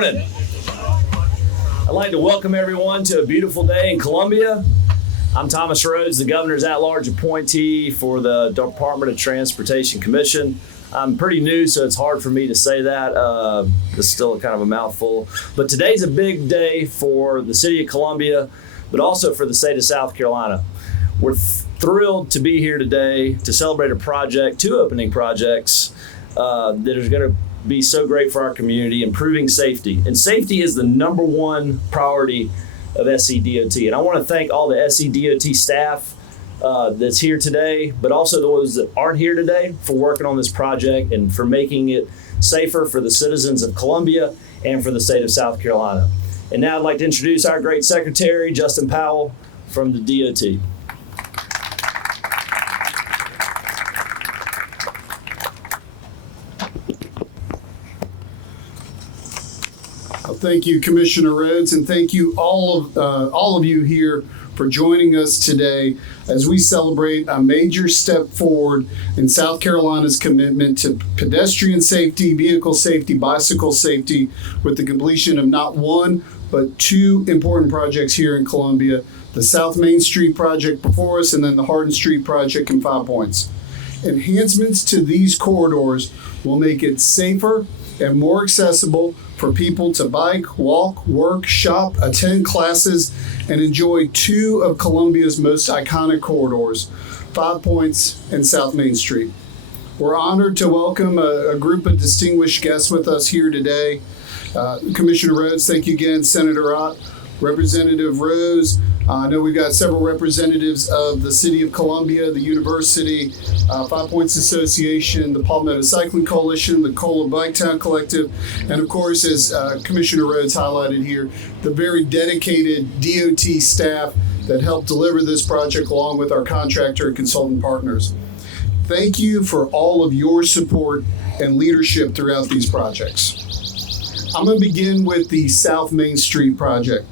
morning. I'd like to welcome everyone to a beautiful day in Columbia. I'm Thomas Rhodes, the Governor's at-large appointee for the Department of Transportation Commission. I'm pretty new, so it's hard for me to say that. It's still kind of a mouthful. But today's a big day for the city of Columbia, but also for the state of South Carolina. We're thrilled to be here today to celebrate a project, two opening projects that are going to be so great for our community, improving safety. And safety is the number one priority of SCDOT. And I want to thank all the SCDOT staff that's here today, but also those that aren't here today for working on this project and for making it safer for the citizens of Columbia and for the state of South Carolina. And now I'd like to introduce our great secretary, Justin Powell from the DOT. Thank you, Commissioner Rhodes, and thank you all of you here for joining us today as we celebrate a major step forward in South Carolina's commitment to pedestrian safety, vehicle safety, bicycle safety, with the completion of not one, but two important projects here in Columbia, the South Main Street project before us, and then the Harden Street project in 5 Points. Enhancements to these corridors will make it safer and more accessible for people to bike, walk, work, shop, attend classes, and enjoy two of Columbia's most iconic corridors, 5 Points and South Main Street. We're honored to welcome a group of distinguished guests with us here today. Commissioner Rhodes, thank you again. Senator Ott, Representative Rose. I know we've got several representatives of the City of Columbia, the University, 5 Points Association, the Palmetto Cycling Coalition, the Cola Biketown Collective, and of course, as Commissioner Rhodes highlighted here, the very dedicated DOT staff that helped deliver this project along with our contractor and consultant partners. Thank you for all of your support and leadership throughout these projects. I'm going to begin with the South Main Street project.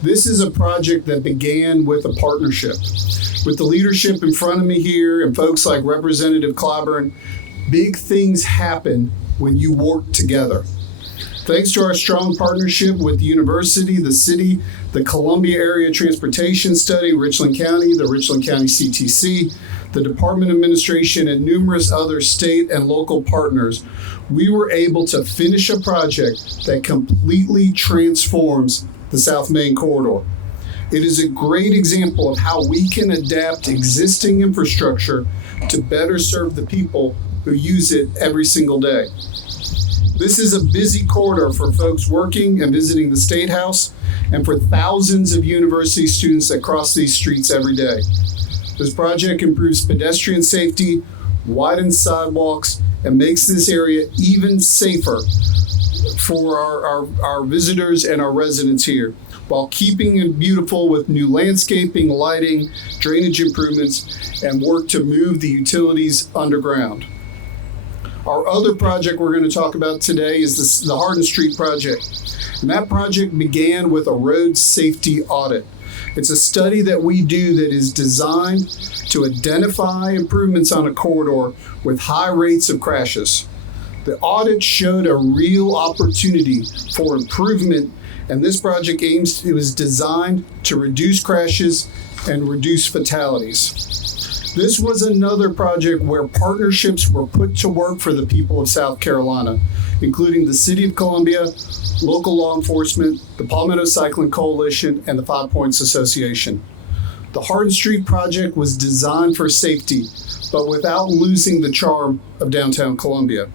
This is a project that began with a partnership. With the leadership in front of me here and folks like Representative Clyburn, big things happen when you work together. Thanks to our strong partnership with the university, the city, the Columbia Area Transportation Study, Richland County, the Richland County CTC, the Department of Administration, and numerous other state and local partners, we were able to finish a project that completely transforms the South Main Corridor. It is a great example of how we can adapt existing infrastructure to better serve the people who use it every single day. This is a busy corridor for folks working and visiting the State House and for thousands of university students that cross these streets every day. This project improves pedestrian safety, widens sidewalks, and makes this area even safer for our visitors and our residents here, while keeping it beautiful with new landscaping, lighting, drainage improvements, and work to move the utilities underground. Our other project we're going to talk about today is the Harden Street project. And that project began with a road safety audit. It's a study that we do that is designed to identify improvements on a corridor with high rates of crashes. The audit showed a real opportunity for improvement, and this project it was designed to reduce crashes and reduce fatalities. This was another project where partnerships were put to work for the people of South Carolina, including the City of Columbia, local law enforcement, the Palmetto Cycling Coalition, and the 5 Points Association. The Harden Street project was designed for safety, but without losing the charm of downtown Columbia.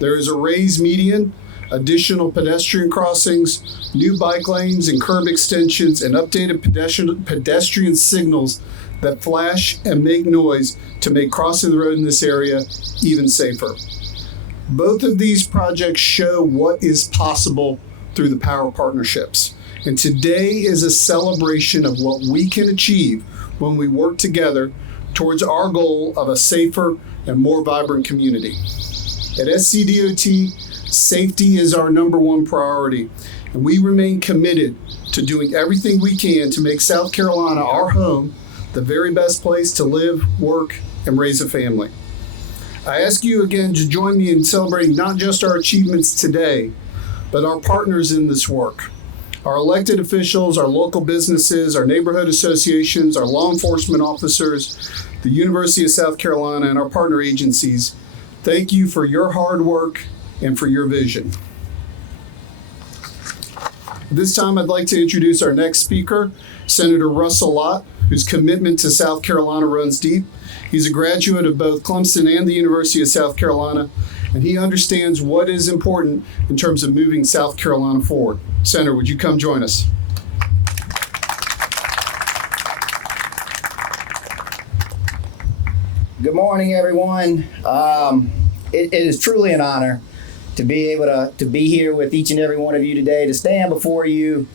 There is a raised median, additional pedestrian crossings, new bike lanes and curb extensions, and updated pedestrian signals that flash and make noise to make crossing the road in this area even safer. Both of these projects show what is possible through the power of partnerships. And today is a celebration of what we can achieve when we work together towards our goal of a safer and more vibrant community. At SCDOT, safety is our number one priority, and we remain committed to doing everything we can to make South Carolina, our home, the very best place to live, work, and raise a family. I ask you again to join me in celebrating not just our achievements today, but our partners in this work. Our elected officials, our local businesses, our neighborhood associations, our law enforcement officers, the University of South Carolina, and our partner agencies, thank you for your hard work and for your vision. This time, I'd like to introduce our next speaker, Senator Russell Lott, whose commitment to South Carolina runs deep. He's a graduate of both Clemson and the University of South Carolina, and he understands what is important in terms of moving South Carolina forward. Senator, would you come join us? Good morning, everyone. It is truly an honor to be able to be here with each and every one of you today, to stand before you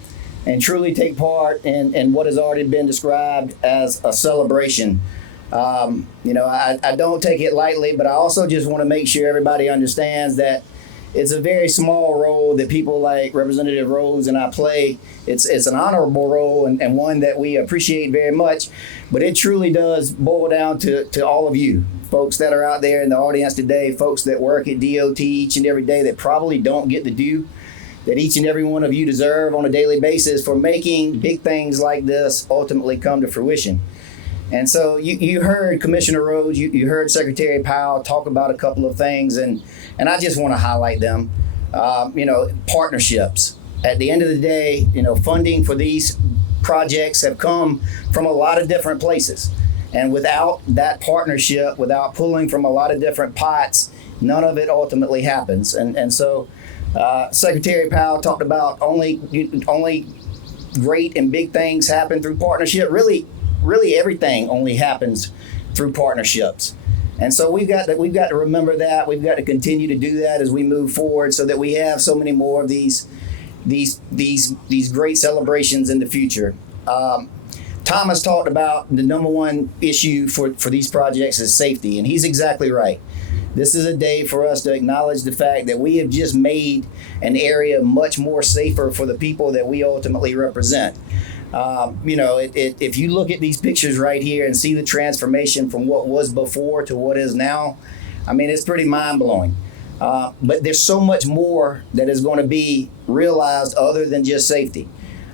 and truly take part in what has already been described as a celebration. I don't take it lightly, but I also just want to make sure everybody understands that it's a very small role that people like Representative Rose and I play. It's an honorable role and one that we appreciate very much, but it truly does boil down to all of you, folks that are out there in the audience today, folks that work at DOT each and every day that probably don't get the due that each and every one of you deserve on a daily basis for making big things like this ultimately come to fruition. And so you heard Commissioner Rhodes, you heard Secretary Powell talk about a couple of things, and I just want to highlight them. Partnerships. At the end of the day, funding for these projects have come from a lot of different places. And without that partnership, without pulling from a lot of different pots, none of it ultimately happens. And so Secretary Powell talked about only great and big things happen through partnership. Really everything only happens through partnerships. And so we've got to remember that. We've got to continue to do that as we move forward so that we have so many more of these great celebrations in the future. Thomas talked about the number one issue for these projects is safety, and he's exactly right. This is a day for us to acknowledge the fact that we have just made an area much more safer for the people that we ultimately represent. If you look at these pictures right here and see the transformation from what was before to what is now, it's pretty mind-blowing. But there's so much more that is going to be realized other than just safety.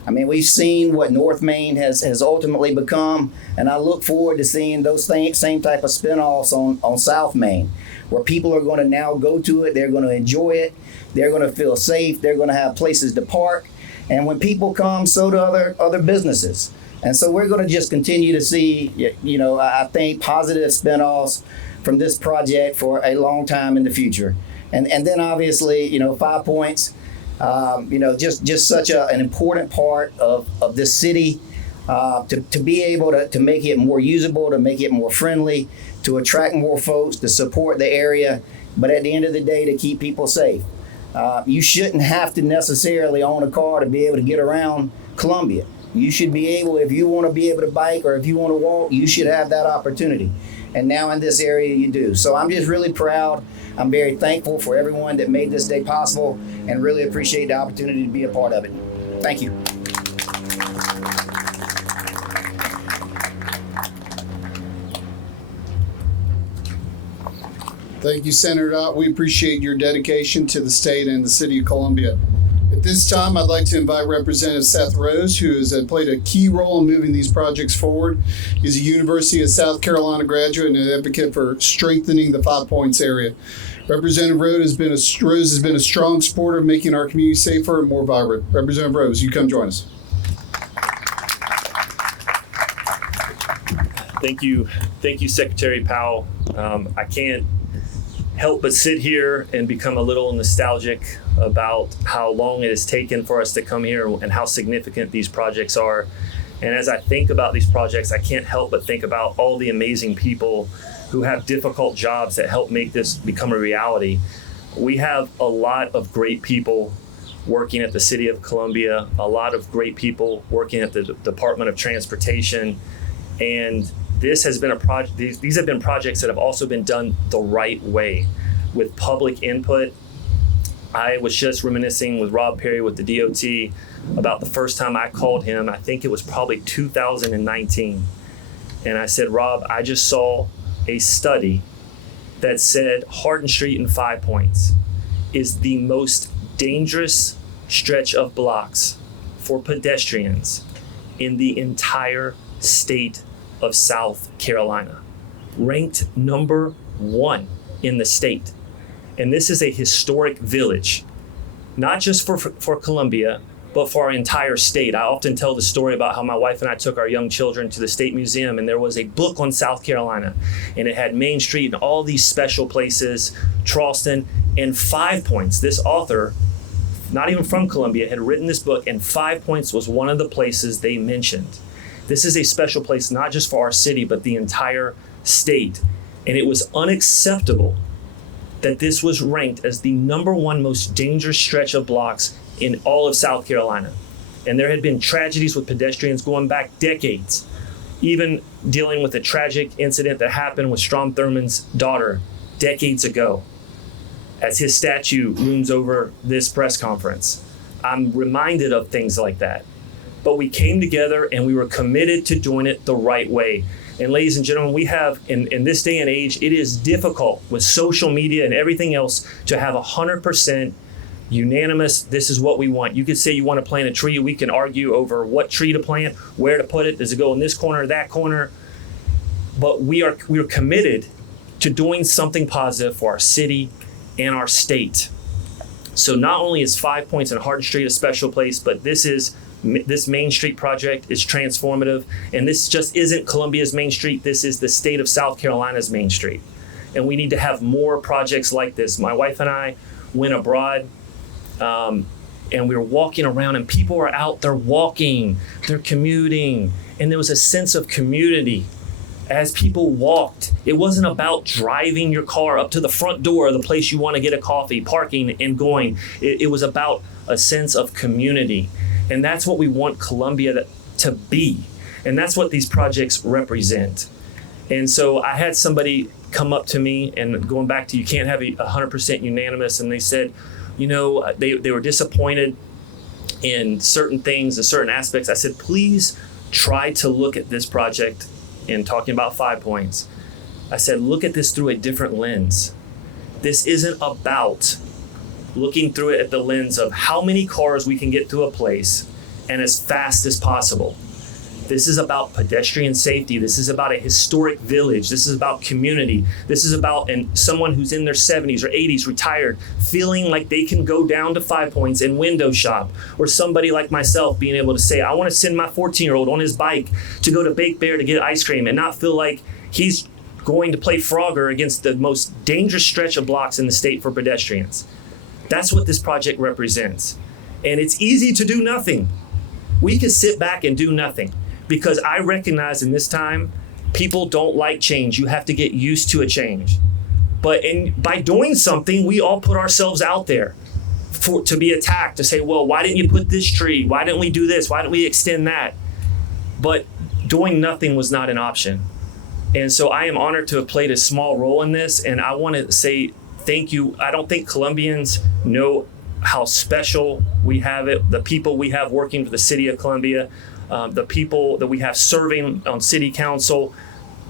We've seen what North Main has ultimately become, and I look forward to seeing those same type of spinoffs on South Main, where people are going to now go to it, they're going to enjoy it, they're going to feel safe, they're going to have places to park. And when people come, so do other businesses. And so we're going to just continue to see, I think, positive spinoffs from this project for a long time in the future. And then obviously, 5 Points, just such an important part of this city to be able to make it more usable, to make it more friendly, to attract more folks, to support the area, but at the end of the day, to keep people safe. You shouldn't have to necessarily own a car to be able to get around Columbia. You should be able, if you want to be able to bike or if you want to walk, you should have that opportunity. And now in this area, you do. So I'm just really proud. I'm very thankful for everyone that made this day possible and really appreciate the opportunity to be a part of it. Thank you. Thank you, Senator Ott. We appreciate your dedication to the state and the city of Columbia. At this time, I'd like to invite Representative Seth Rose, who has played a key role in moving these projects forward. He's a University of South Carolina graduate and an advocate for strengthening the 5 Points area. Representative Rose has been a strong supporter of making our community safer and more vibrant. Representative Rose, you come join us. Thank you, Secretary Powell. I can't help but sit here and become a little nostalgic about how long it has taken for us to come here and how significant these projects are. And as I think about these projects, I can't help but think about all the amazing people who have difficult jobs that help make this become a reality. We have a lot of great people working at the City of Columbia, a lot of great people working at the Department of Transportation, and this has been these have been projects that have also been done the right way with public input. I was just reminiscing with Rob Perry with the DOT about the first time I called him. I think it was probably 2019. And I said, Rob, I just saw a study that said Harden Street and 5 Points is the most dangerous stretch of blocks for pedestrians in the entire state of South Carolina, ranked number 1 in the state. And this is a historic village, not just for Columbia, but for our entire state. I often tell the story about how my wife and I took our young children to the State Museum, and there was a book on South Carolina, and it had Main Street and all these special places, Charleston, and 5 Points. This author, not even from Columbia, had written this book, and 5 Points was one of the places they mentioned. This is a special place, not just for our city, but the entire state. And it was unacceptable that this was ranked as the number 1 most dangerous stretch of blocks in all of South Carolina. And there had been tragedies with pedestrians going back decades, even dealing with a tragic incident that happened with Strom Thurmond's daughter decades ago, as his statue looms over this press conference. I'm reminded of things like that. But we came together and we were committed to doing it the right way. And ladies and gentlemen, we have, in this day and age, it is difficult with social media and everything else to have 100% unanimous, this is what we want. You could say you want to plant a tree. We can argue over what tree to plant, where to put it. Does it go in this corner or that corner? But we are committed to doing something positive for our city and our state. So not only is 5 Points and Harden Street a special place, but this Main Street project is transformative. And this just isn't Columbia's Main Street. This is the state of South Carolina's Main Street. And we need to have more projects like this. My wife and I went abroad, and we were walking around, and people were out there walking, they're commuting, and there was a sense of community as people walked. It wasn't about driving your car up to the front door of the place you want to get a coffee, parking and going. It was about a sense of community. And that's what we want Columbia to be. And that's what these projects represent. And so I had somebody come up to me, and going back to, you can't have 100% unanimous, and they said, you know, they were disappointed in certain things and certain aspects. I said, please try to look at this project, and talking about 5 Points, I said, look at this through a different lens. This isn't about looking through it at the lens of how many cars we can get through a place and as fast as possible. This is about pedestrian safety. This is about a historic village. This is about community. This is about someone who's in their 70s or 80s, retired, feeling like they can go down to 5 Points and window shop. Or somebody like myself being able to say, I want to send my 14-year-old on his bike to go to Baked Bear to get ice cream, and not feel like he's going to play Frogger against the most dangerous stretch of blocks in the state for pedestrians. That's what this project represents. And it's easy to do nothing. We can sit back and do nothing. Because I recognize in this time, people don't like change. You have to get used to a change. But by doing something, we all put ourselves out there to be attacked, to say, well, why didn't you put this tree? Why didn't we do this? Why didn't we extend that? But doing nothing was not an option. And so I am honored to have played a small role in this. And I want to say thank you. I don't think Columbians know how special we have it, the people we have working for the city of Columbia, the people that we have serving on city council,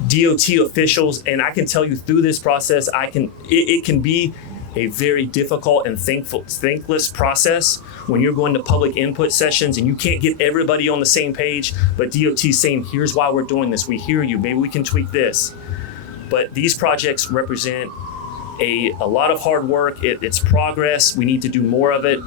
DOT officials. And I can tell you through this process, it can be a very difficult and thankless process when you're going to public input sessions and you can't get everybody on the same page, but DOT saying, here's why we're doing this. We hear you, maybe we can tweak this. But these projects represent a lot of hard work. It's progress. We need to do more of it.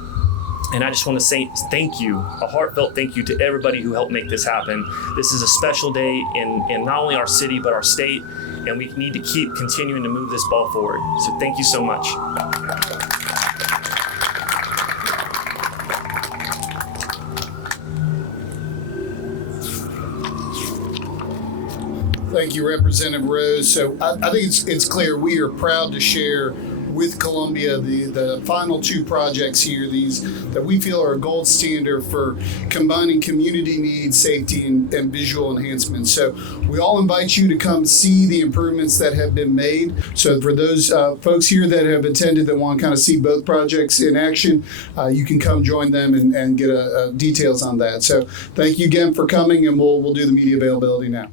And I just want to say thank you, a heartfelt thank you to everybody who helped make this happen. This is a special day in not only our city, but our state, and we need to keep continuing to move this ball forward. So thank you so much. Thank you, Representative Rose. So I think it's clear we are proud to share with Columbia the final 2 projects here, these that we feel are a gold standard for combining community needs, safety, and visual enhancement. So we all invite you to come see the improvements that have been made. So for those folks here that have attended that want to kind of see both projects in action, you can come join them and get details on that. So thank you again for coming, and we'll do the media availability now.